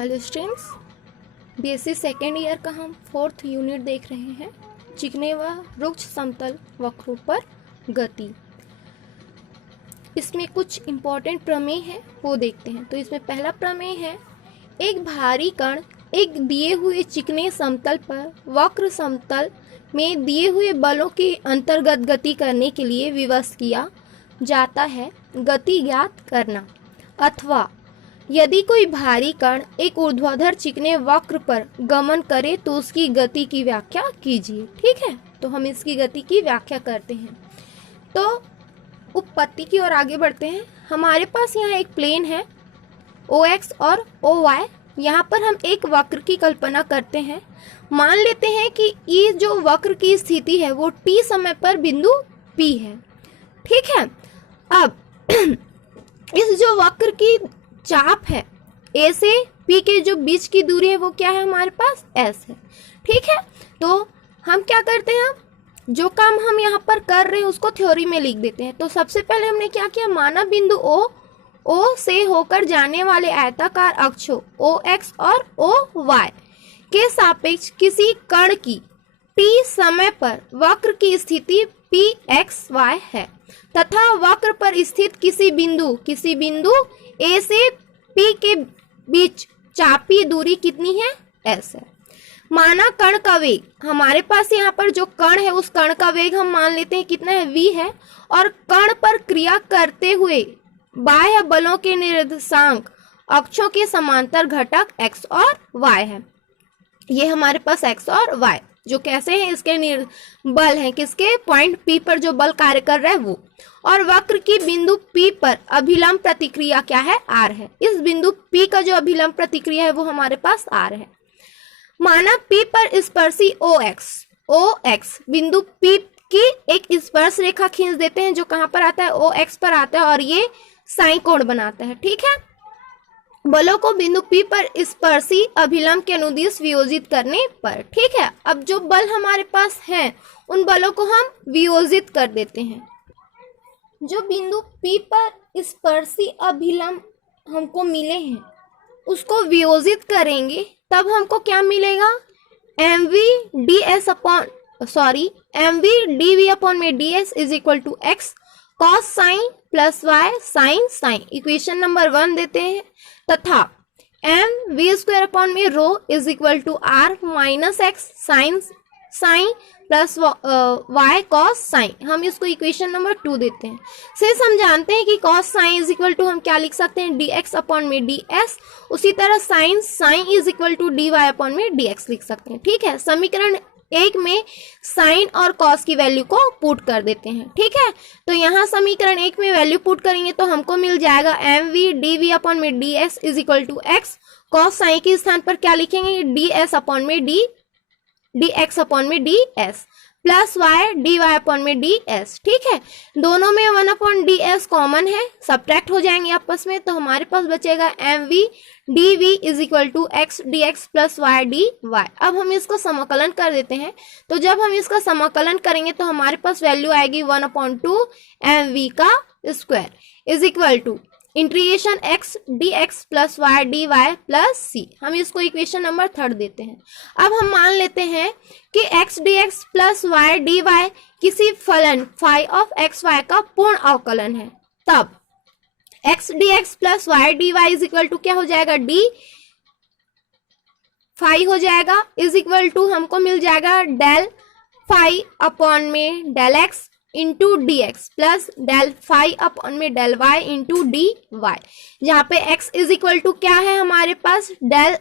Hello students, BSc second year का हम 4th unit देख रहे हैं। चिकने व रुक्ष समतल वक्रों पर गति। इसमें कुछ इम्पोर्टेंट प्रमेय है वो देखते हैं। तो इसमें पहला प्रमेय है, एक भारी कण एक दिए हुए चिकने समतल पर वक्र समतल में दिए हुए बलों के अंतर्गत गति करने के लिए विवश किया जाता है। गति ज्ञात करना। अथवा यदि कोई भारी कण एक ऊर्ध्वाधर चिकने वक्र पर गमन करे तो उसकी गति की व्याख्या कीजिए। ठीक है, तो हम इसकी गति की व्याख्या करते हैं। तो उत्पत्ति की ओर आगे बढ़ते हैं। हमारे पास यहाँ एक प्लेन है OX और OY। यहाँ पर हम एक वक्र की कल्पना करते हैं। मान लेते हैं कि ये जो वक्र की स्थिति है वो t समय पर बिंदु P है। ठीक है, अब इस जो वक्र की चाप है A से P के जो बीच की दूरी है वो क्या है, हमारे पास S है। ठीक है, तो हम क्या करते हैं, जो काम हम यहाँ पर कर रहे हैं उसको थ्योरी में लिख देते हैं। तो सबसे पहले हमने क्या किया, माना बिंदु O से होकर जाने वाले आयताकार अक्षों OX और OY के सापेक्ष किसी कण की t समय पर वक्र की स्थिति PXY है तथा वक्र पर स्थित किसी बिंदु A से P के बीच चापी दूरी कितनी है, S है। माना कण का वेग, हमारे पास यहाँ पर जो कण है उस कण का वेग हम मान लेते हैं कितना है, v है। और कण पर क्रिया करते हुए बाह्य बलों के निर्देशांक अक्षों के समांतर घटक x और y है। ये हमारे पास x और y जो कैसे हैं, इसके बल हैं, किसके, पॉइंट P पर जो बल कार्य कर रहा है वो। और वक्र की बिंदु P पर अभिलंब प्रतिक्रिया क्या है, R है। इस बिंदु P का जो अभिलंब प्रतिक्रिया है वो हमारे पास R है। माना P पर स्पर्शी OX बिंदु P की एक स्पर्श रेखा खींच देते हैं जो कहाँ पर आता है, OX पर आता है और ये साइन कोण बनाता है। ठीक है, बलों को बिंदु P पर स्पर्शी अभिलंब के अनुदिश वियोजित करने पर। ठीक है, अब जो बल हमारे पास हैं उन बलों को हम वियोजित कर देते हैं। जो बिंदु P पर स्पर्शी अभिलंब हमको मिले हैं उसको वियोजित करेंगे तब हमको क्या मिलेगा, mv dv अपॉन में ds is equal to x cos sine plus y sine. Equation number 1 देते हैं तथा mv स्क्वायर अपॉन में rho is equal to r minus x sine plus y cos sine. हम इसको इक्वेशन नंबर 2 देते हैं। सिर्फ हम जानते हैं कि cos sine is equal to हम क्या लिख सकते हैं, dx अपॉन में ds। उसी तरह sine is equal to dy upon में dx लिख सकते हैं। ठीक है, समीकरण 1 में साइन और कॉस की वैल्यू को पुट कर देते हैं। ठीक है, तो यहाँ समीकरण 1 में वैल्यू पुट करेंगे तो हमको मिल जाएगा mv dv अपॉन में ds is equal to x। Cos sine के स्थान पर क्या लिखेंगे, ds अपॉन में dx अपॉन में ds plus y dy upon में ds। ठीक है, दोनों में 1 अपॉन ds कॉमन है, सब्ट्रैक्ट हो जाएंगे आपस में। तो हमारे पास बचेगा mv dv is equal to x dx plus y dy। अब हम इसको समाकलन कर देते हैं। तो जब हम इसका समाकलन करेंगे तो हमारे पास वैल्यू आएगी 1 अपॉन 2 mv का square is equal to integration x dx plus y dy plus c। हम इसको इक्वेशन नंबर 3 देते हैं। अब हम मान लेते हैं कि x dx plus y dy किसी फलन फाई ऑफ एक्स वाई का पूर्ण अवकलन है। तब x dx plus y dy is equal to क्या हो जाएगा, d फाई हो जाएगा इज इक्वल टू हमको मिल जाएगा डेल फाई अपॉन में del x into D X plus del phi upon में del Y into D Y, जहाँ पे x इज इक्वल टू क्या है हमारे पास, del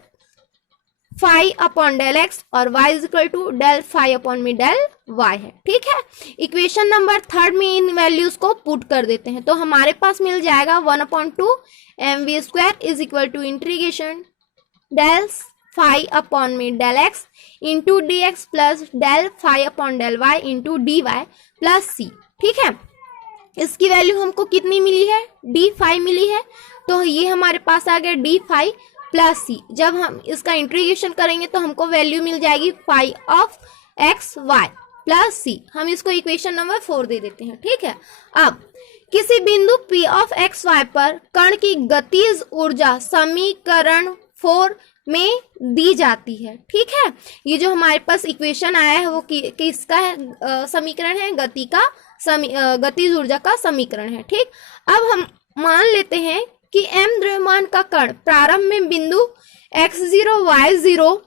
phi upon del x और y is equal to del phi upon में डेल y है। ठीक है, इक्वेशन नंबर 3 में इन वैल्यूज को पुट कर देते हैं तो हमारे पास मिल जाएगा 1 upon 2 mv square is equal to integration del phi upon में del x into D X plus del phi upon del y into D Y plus c। ठीक है, इसकी वैल्यू हमको कितनी मिली है, d फाई मिली है। तो ये हमारे पास आ गया d फाई प्लस c। जब हम इसका इंटीग्रेशन करेंगे तो हमको वैल्यू मिल जाएगी phi of x Y plus c। हम इसको इक्वेशन नंबर 4 दे देते हैं। ठीक है, अब किसी बिंदु P ऑफ एक्स वाई पर कण की गतिज ऊर्जा समीकरण 4 में दी जाती है। ठीक है, ये जो हमारे पास इक्वेशन आया है वो किसका है, समीकरण है, गतिज ऊर्जा का समीकरण है। ठीक, अब हम मान लेते हैं कि m द्रव्यमान का कण प्रारंभ में बिंदु x0 y0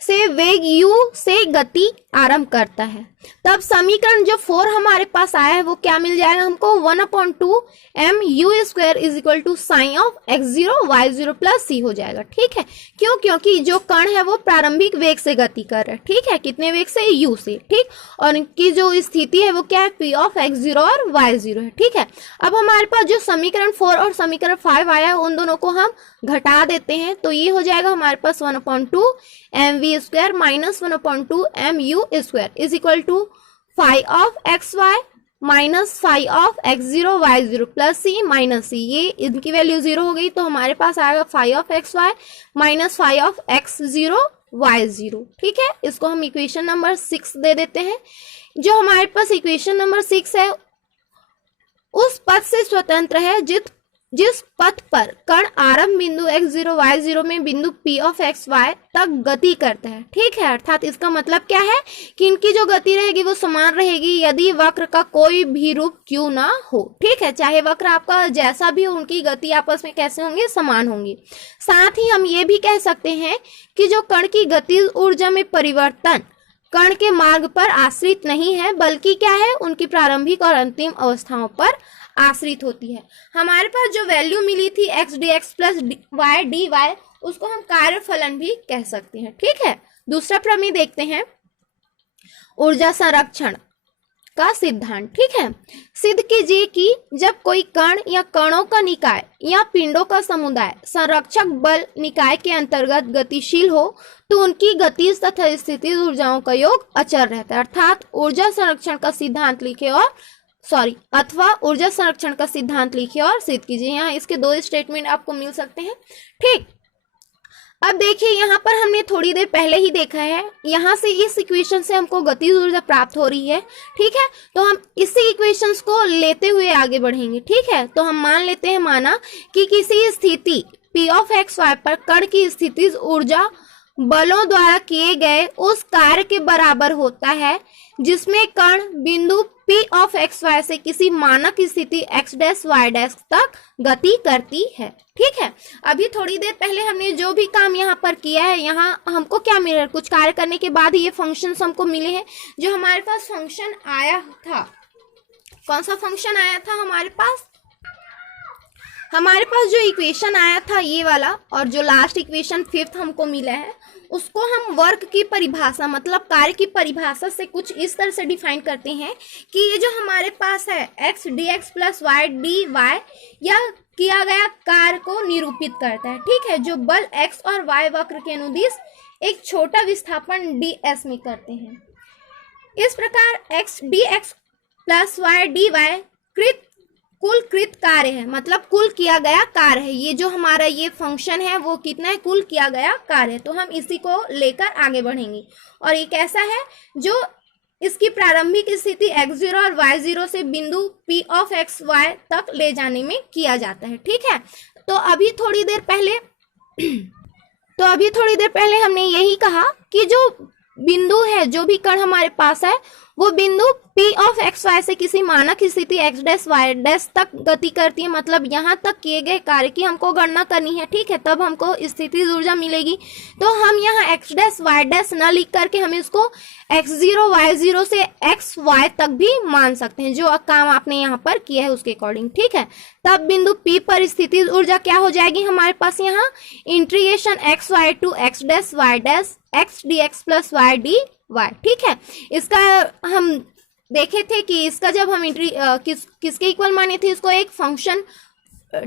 से वेग u से गति आरंभ करता है, तब समीकरण जो 4 हमारे पास आया है वो क्या मिल जाएगा हमको, 1/2 mu² is equal to sine of x0 y0 plus c हो जाएगा। ठीक है, क्यों, क्योंकि जो कण है वो प्रारंभिक वेग से गति कर रहा है। ठीक है, कितने वेग से, u से। ठीक, और इनकी जो स्थिति है वो क्या है, p ऑफ x0 और y0 है। ठीक है, अब हमारे पास जो समीकरण 4 और समीकरण 5 आया है उन दोनों को हम घटा देते हैं, तो ये हो जाएगा हमारे पास 1/2 mv² minus 1/2 mu² is equal to 5 of xy minus 5 of x0 y0 plus c minus c, ये इनकी वैल्यू 0 हो गई, तो हमारे पास आएगा 5 of xy minus 5 of x0 y0। ठीक है, इसको हम इक्वेशन नंबर 6 दे देते हैं। जो हमारे पास इक्वेशन नंबर 6 है उस पथ से स्वतंत्र है जिस पथ पर कण आरंभ बिंदु x0 y0 में बिंदु p ऑफ xy तक गति करता है। ठीक है, अर्थात इसका मतलब क्या है कि इनकी जो गति रहेगी वो समान रहेगी यदि वक्र का कोई भी रूप क्यों ना हो। ठीक है, चाहे वक्र आपका जैसा भी हो, उनकी गति आपस में कैसे होंगे, समान होंगी। साथ ही हम ये भी कह सकते हैं कि जो कण की गतिज ऊर्जा में परिवर्तन कण के मार्ग पर आश्रित नहीं है, बल्कि क्या है, उनकी प्रारंभिक और अंतिम अवस्थाओं पर आश्रित होती है। हमारे पास जो वैल्यू मिली थी x dx plus y dy, उसको हम कार्यफलन भी कह सकते हैं। ठीक है, दूसरा प्रमेय देखते हैं, ऊर्जा संरक्षण का सिद्धांत। ठीक है, सिद्ध कीजिए कि जब कोई कण या कणों का निकाय या पिंडों का समुदाय संरक्षक बल निकाय के अंतर्गत गतिशील हो तो उनकी गतिज तथा स्थितिज ऊर्जाओं का योग अचर रहता है। अर्थात ऊर्जा संरक्षण का सिद्धांत लिखे और अथवा ऊर्जा संरक्षण का सिद्धांत लिखिए और सिद्ध कीजिए। यहाँ इसके 2 स्टेटमेंट आपको मिल सकते हैं। ठीक, अब देखिए यहाँ पर हमने थोड़ी देर पहले ही देखा है, यहाँ से इस इक्वेशन से हमको गतिज ऊर्जा प्राप्त हो रही है। ठीक है, तो हम इसी इक्वेशंस को लेते हुए आगे बढ़ेंगे। ठीक है, तो हम मान लेते हैं, माना कि किसी स्थिति p ऑफ xy पर कण की स्थितिज ऊर्जा बलों द्वारा किए गए उस कार्य के बराबर होता है जिसमें कण बिंदु P ऑफ xy से किसी मानक स्थिति x डैश y डैश तक गति करती है। ठीक है, अभी थोड़ी देर पहले हमने जो भी काम यहाँ पर किया है, यहाँ हमको क्या मिला, कुछ कार्य करने के बाद ही ये फंक्शंस हमको मिले हैं। जो हमारे पास फंक्शन आया था, कौन सा फंक्शन आया था हमारे पास, हमारे पास जो इक्वेशन आया था ये वाला, और जो लास्ट इक्वेशन 5th हमको मिला है उसको हम वर्क की परिभाषा मतलब कार्य की परिभाषा से कुछ इस तरह से डिफाइन करते हैं कि ये जो हमारे पास है x dx plus y dy यह किया गया कार्य को निरूपित करता है। ठीक है, जो बल x और y वक्र के अनुदिश एक छोटा विस्थापन ds में करते हैं। इस प्रकार x dx plus y dy कुल कृत कार्य है, मतलब कुल किया गया कार्य है। ये जो हमारा ये फंक्शन है वो कितना है, कुल किया गया कार्य है। तो हम इसी को लेकर आगे बढ़ेंगे, और ये कैसा है, जो इसकी प्रारंभिक स्थिति x0 और y0 से बिंदु p ऑफ xy तक ले जाने में किया जाता है। ठीक है, तो अभी थोड़ी देर पहले हमने यही कहा कि जो बिंदु है, जो भी कण हमारे पास है, वो बिंदु P ऑफ xy से किसी मानक स्थिति x डैश y डैश तक गति करती है, मतलब यहाँ तक किए गए कार्य की हमको गणना करनी है। ठीक है, तब हमको स्थिति ऊर्जा मिलेगी। तो हम यहाँ x डैश y डैश न लिख करके हम इसको x0 y0 से xy तक भी मान सकते हैं, जो काम आपने यहाँ पर किया है उसके अकॉर्डिंग। ठीक है, तब बिंदु P पर स्थिति ऊर्जा क्या हो जाएगी हमारे पास, यहाँ integration xy to x dash y dash x dx plus y dy। ठीक है, इसका हम देखे थे कि इसका जब हम किसके इक्वल माने थे, इसको एक फंक्शन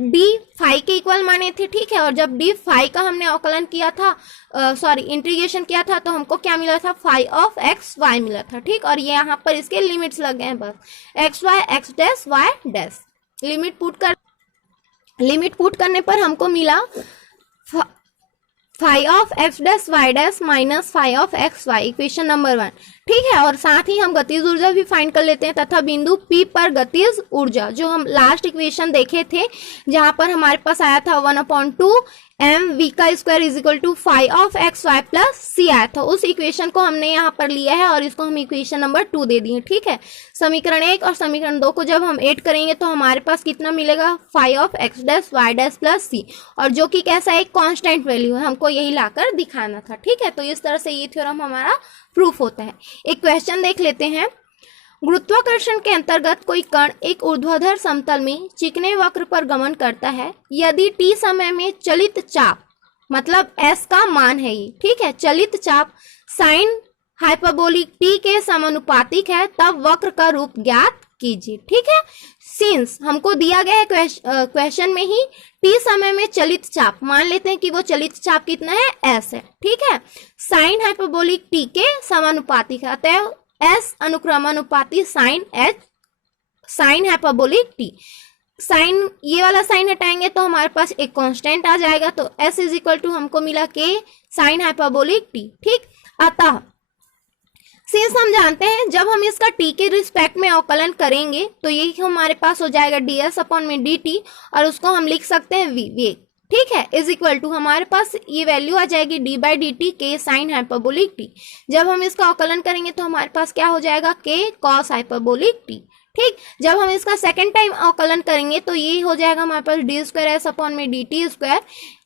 d फाई के इक्वल माने थे। ठीक है, और जब d फाई का हमने अवकलन किया था, इंटीग्रेशन किया था, तो हमको क्या मिला था, फाई ऑफ एक्स वाई मिला था। ठीक, और ये यहाँ पर इसके लिमिट्स लग गए हैं, बस x y x dash Y dash. Limit put करने पर हमको मिला phi of x dash Y dash minus phi of x y, equation number 1। ठीक है, और साथ ही हम गतिज ऊर्जा भी फाइंड कर लेते हैं, तथा बिंदु P पर गतिज ऊर्जा जो हम लास्ट इक्वेशन देखे थे, जहां पर हमारे पास आया था 1/2 एम वी का square is equal to five of x Y plus C आया था। उस इक्वेशन को हमने यहाँ पर लिया है और इसको हम इक्वेशन नंबर 2 दे दिए, ठीक है। समीकरण 1 और समीकरण 2 को जब हम ऐड करेंगे तो हमारे पास कितना मिलेगा, five of x dash Y dash plus C, और जो कि कैसा एक कांस्टेंट वैल्यू है, हमको यही लाकर दिखाना था, ठीक है। तो इस तरह से ये थ्योरम हमारा प्रूफ होता है। एक क्वेश्चन देख लेते हैं। गुरुत्वाकर्षण के अंतर्गत कोई कण एक ऊर्ध्वाधर समतल में चिकने वक्र पर गमन करता है। यदि t समय में चलित चाप, मतलब s का मान है ये, ठीक है, चलित चाप साइन हाइपरबोलिक t के समानुपातिक है, तब वक्र का रूप ज्ञात कीजिए, ठीक है। सिंस हमको दिया गया है क्वेश्चन में ही t समय में चलित चाप, मान लेते हैं कि वो चलित चाप कितना है, s है, ठीक है। साइन हाइपरबोलिक t के समानुपातिक है, अतः S अनुक्रमानुपाती sine H sine hyperbolic T। Sine, ये वाला साइन हटाएंगे तो हमारे पास एक कांस्टेंट आ जाएगा, तो S इज इक्वल टू हमको मिला K साइन हाइपरबोलिक T, ठीक। अतः सिंस हम जानते हैं जब हम इसका T के रिस्पेक्ट में अवकलन करेंगे तो ये हमारे पास हो जाएगा ds अपॉन में dt, और उसको हम लिख सकते हैं v, ठीक है, इज इक्वल टू हमारे पास ये वैल्यू आ जाएगी d बाई डी टी के साइन हाइपरबोलिक t। जब हम इसका अवकलन करेंगे तो हमारे पास क्या हो जाएगा, k कॉस हाइपरबोलिक t, ठीक। जब हम इसका सेकंड टाइम अवकलन करेंगे तो ये हो जाएगा हमारे पास डी स्क्वायर एस अपॉन में डी टी स्क्वायर,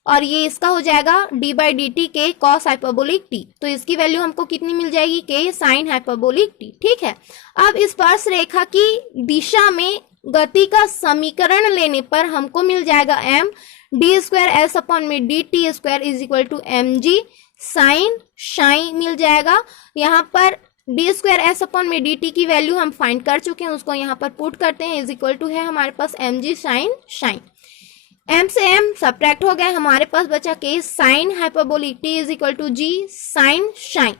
और ये इसका हो जाएगा d बाई डी टी के कॉस हाइपरबोलिक t। तो इसकी वैल्यू हमको कितनी मिल जाएगी, k साइन हाइपरबोलिक t, ठीक है। अब स्पर्श रेखा की दिशा में गति का समीकरण लेने पर हमको मिल जाएगा m D square S upon में D T square is equal to M G sine shine मिल जाएगा। यहाँ पर डी स्क्वायर एस अपॉन में डी टी की वैल्यू हम फाइंड कर चुके हैं, उसको यहाँ पर पुट करते हैं, इज इक्वल टू है हमारे पास M G sine shine. M से एम सब्ट्रैक्ट हो गया, हमारे पास बचा K sine hyperbolic T is equal to G sine shine.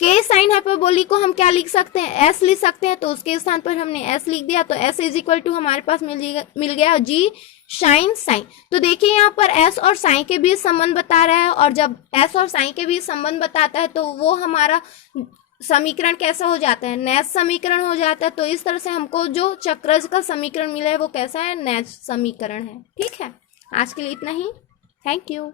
K sine hyperbolic को हम क्या लिख सकते हैं, एस लिख सकते हैं, तो उसके स्थान पर हमने एस लिख दिया, तो एस इज इक्वल टू हमारे पास मिल गया जी शाइन साइन। तो देखिए यहाँ पर एस और साइन के बीच संबंध बता रहा है, और जब एस और साइन के बीच संबंध बताता है तो वो हमारा समीकरण कैसा हो जाता है, नैश समीकरण हो जाता है। तो इस तरह से हमको जो चक्रज का समीकरण मिला है वो कैसा है, नैश समीकरण है, ठीक है। आज के लिए इतना ही, थैंक यू।